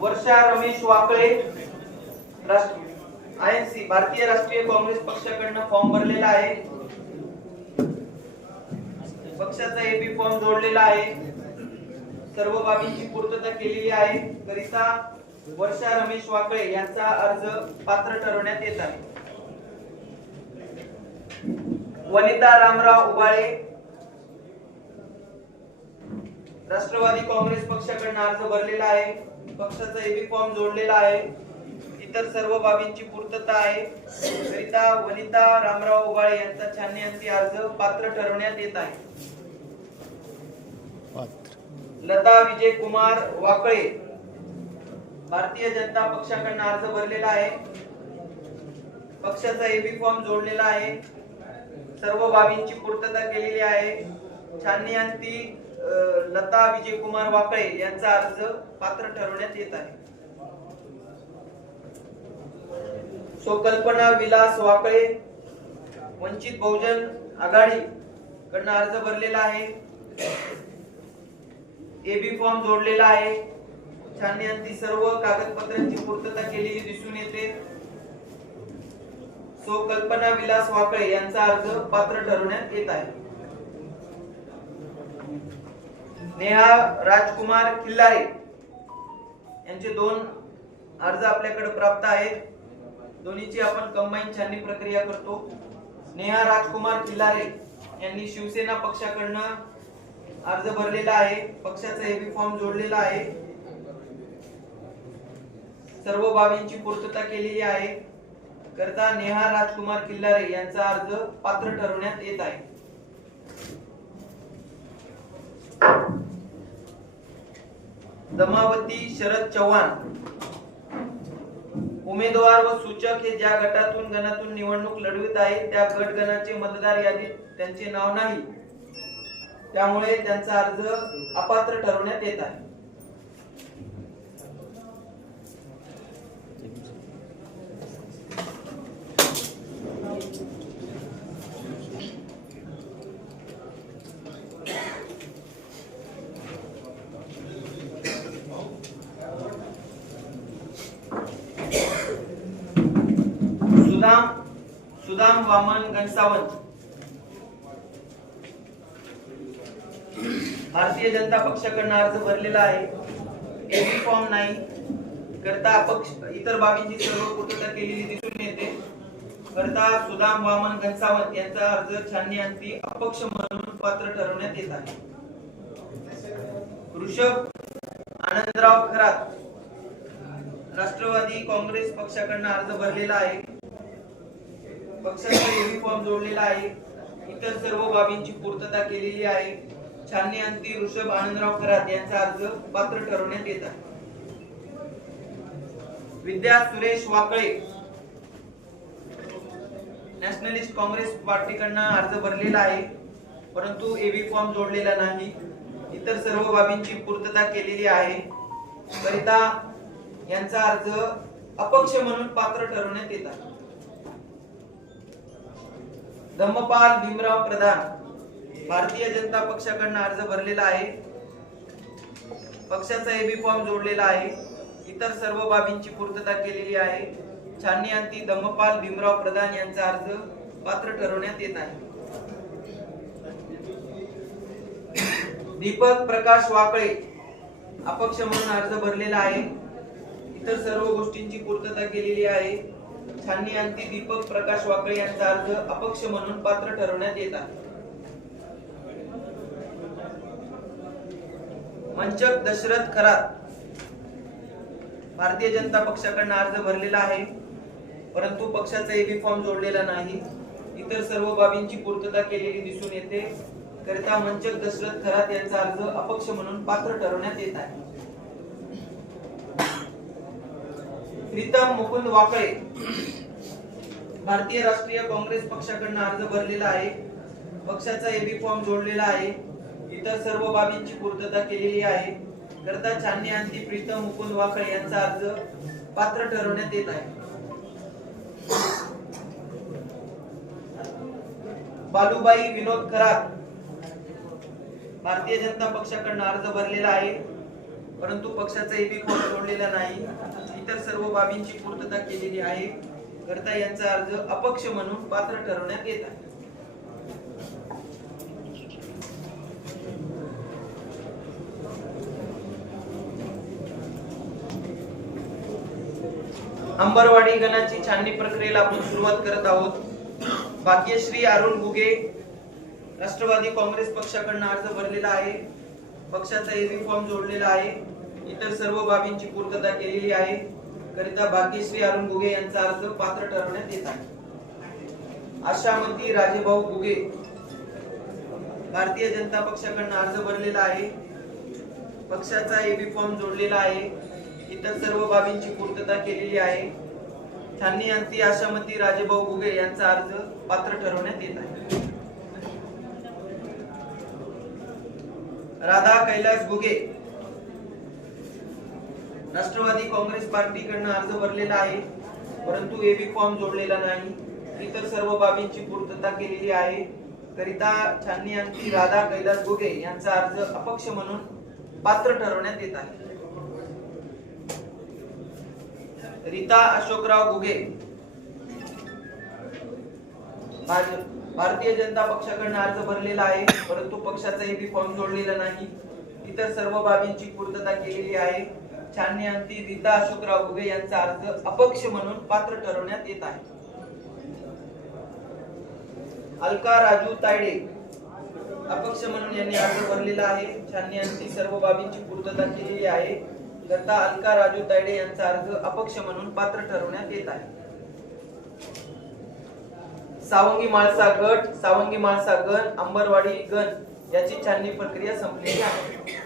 वर्षा Ramesh Wakale INC भारतीय राष्ट्रीय काँग्रेस पक्षाकडून फॉर्म भरलेला आहे। पक्षाचा एबी फॉर्म जोडलेला आहे। सर्व बाबींची पूर्तता केलेली आहे। करिता वर्षा रमेश वाकळे यांचा अर्ज पात्र ठरवण्यात येत आहे। वनिता रामराव उबाळे राष्ट्रवादी काँग्रेस पक्षाकडून अर्ज भरलेला आहे। पक्षाचा एबी फॉर्म जोडलेला आहे। इतर सर्व बाबींची पूर्तता आहे। करिता वनिता रामराव उबाळे यांचा छाननी अंती अर्ज पात्र ठरवण्यात येत आहे। लता विजय कुमार वाकळे भारतीय जनता पक्षाकडून अर्ज भरलेला आहे। पक्षाचा एबी फॉर्म जोडलेला आहे। सर्व बाबींची पूर्तता केलेली आहे। छाननी अंती लता विजय कुमार वाकळे यांचा अर्ज पात्र ठरवण्यात येत आहे। सो कल्पना विलास वाकळे वंचित बहुजन आघाडी कडून अर्ज भरलेला आहे। एबी फॉर्म जोडलेला आहे। छाननी अंती सर्व कागदपत्रांची पूर्तता केलेली दिसून येते। सो कल्पना विलास वाकळे यांचा अर्ज पात्र ठरवण्यात येत आहे। नेहा राजकुमार खिल्लारे यांचे 2 अर्ज आपल्याकडे प्राप्त आहेत। दोन्हीची आपण कंबाईन छाननी प्रक्रिया करतो। नेहा राजकुमार खिल्लारे यांनी शिवसेना पक्षाकडून अर्ज भरलेला आहे। पक्षाचा एबी फॉर्म जोडलेला आहे। सर्व बाबींची पूर्तता केलेली आहे। करता नेहा राजकुमार खिल्लारे यांचा अर्ज पात्र ठरवण्यात येत आहे। दमावती शरद चव्हाण उमेदवार व सूचक हे ज्या गटातून गणातून निवडणूक लढवित आहेत त्या गट गणाचे मतदार यादीत त्यांचे नाव नाही, त्यामुळे त्यांचा अर्ज अपात्र ठरवण्यात येत आहे। सुदाम वामन घनसावंत भारतीय जनता पक्षाकडून अर्ज भरलेला आहे। एबी फॉर्म नाही। करता अपक्ष इतर बाबींची सर्व पूर्तता केलेली दिसून येते। करता सुदाम वामन घनसावंत यांचा अर्ज छाननी अंती अपक्ष म्हणून पात्र ठरवण्यात येत आहे। ऋषभ आनंदराव खरात राष्ट्रवादी काँग्रेस पक्षाकडून अर्ज भरलेला आहे। पक्षाचा एबी फॉर्म जोडलेला आहे। इतर सर्व बाबींची पूर्तता केलेली आहे। छाननी अंती ऋषभ आनंदराव खरात यांचा अर्ज पात्र ठरवण्यात येत आहे। विद्या सुरेश वाकळे नॅशनलिस्ट काँग्रेस पार्टीकडून अर्ज भरलेला आहे, परंतु एबी फॉर्म जोडलेला नाही। इतर सर्व बाबींची पूर्तता केलेली आहे। करिता यांचा अर्ज अपक्ष म्हणून पात्र ठरवण्यात येत आहे। धम्मपाल भीमराव प्रधान भारतीय जनता पक्षाकडून अर्ज भरलेला आहे। पक्षाचा एबी फॉर्म जोडलेला आहे। इतर सर्व बाबींची पूर्तता केलेली आहे। छाननी अंती धम्मपाल भीमराव प्रधान यांचा अर्ज पात्र ठरवण्यात येत आहे। दीपक प्रकाश वाकळे अपक्ष म्हणून अर्ज भरलेला आहे। इतर सर्व गोष्टींची पूर्तता केलेली आहे। छाननी अंती दीपक प्रकाश वाकळे यांचा अर्ज अपक्ष म्हणून पात्र ठरवण्यात येत आहे। मंचक दशरथ खरात भारतीय जनता पक्षाकडून अर्ज भरलेला आहे, परंतु पक्षाचा एबी फॉर्म जोडलेला नाही। इतर सर्व बाबींची पूर्तता केलेली दिसून येते। करिता मंचक दशरथ खरात यांचा अर्ज अपक्ष म्हणून पात्र ठरवण्यात येत आहे। प्रीतम मुकुंद वाकळे भारतीय राष्ट्रीय काँग्रेस पक्षाकडून अर्ज भरलेला आहे। पक्षाचा एबी फॉर्म जोडलेला आहे। इतर सर्व बाबींची पूर्तता केलेली आहे। करता छाननी अंती प्रीतम मुकुंद वाकळे यांचा अर्ज पात्र ठरवण्यात येत आहे। बालूबाई विनोद खरात भारतीय जनता पक्षाकडून अर्ज भरलेला आहे, परंतु पक्षाचा एबी फॉर्म जोडलेला नाही. इतर सर्व बाबींची पूर्तता केलेली आहे करता यांचा अर्ज अपक्ष म्हणून पात्र ठरवण्यात येत आहे. अंबरवाडी गणाची छाननी प्रक्रियेला आपण सुरुवात करत आहोत. भाग्यश्री अरुण गुगे राष्ट्रवादी काँग्रेस पक्षाकडून अर्ज भरलेला आहे, पक्षाचा एबी फॉर्म जोडलेला आहे, इतर सर्व बाबींची पूर्तता केलेली आहे करिता भाग्यश्री अरुण गुगे यांचा अर्ज पात्र ठरवण्यात येत आहे. आशामती राजेभाऊ गुगे भारतीय जनता पक्षाकडून अर्ज भरलेला आहे, पक्षाचा एबी फॉर्म जोडलेला आहे, इतर सर्व बाबींची पूर्तता केलेली आहे. छाननी अंती आशामती राजेभाऊ गुगे यांचा अर्ज पात्र ठरवण्यात येत आहे. राधा कैलास गुगे राष्ट्रवादी काँग्रेस पार्टीकडून अर्ज भरलेला आहे, परंतु एबी फॉर्म जोडलेला नाही. इतर सर्व बाबींची पूर्तता केलेली आहे करिता छाननी अंती राधा कैलास गुगे यांचा अर्ज अपक्ष म्हणून पात्र ठरवण्यात येत आहे. रीता अशोकराव गुगे भारतीय जनता पक्षाकडून अर्ज भरलेला आहे, परंतु पक्षाचा एबी फॉर्म जोडलेला नाही. इतर सर्व बाबींची पूर्तता केलेली आहे. छाननी अंती रीता अशोकराव गुगे यांचा अर्ज अपक्ष म्हणून पात्र ठरवण्यात येत आहे. अलका राजू तायडे अपक्ष म्हणून यांनी अर्ज भरलेला आहे. छाननी अंती सर्व बाबींची पूर्तता केलेली आहे करता अलका राजू तायडे यांचा अर्ज अपक्ष म्हणून पात्र ठरवण्यात येत आहे. सावंगी माळसा गट सावंगी माळसा गण अंबरवाडी गण याची छाननी प्रक्रिया संपलेली आहे.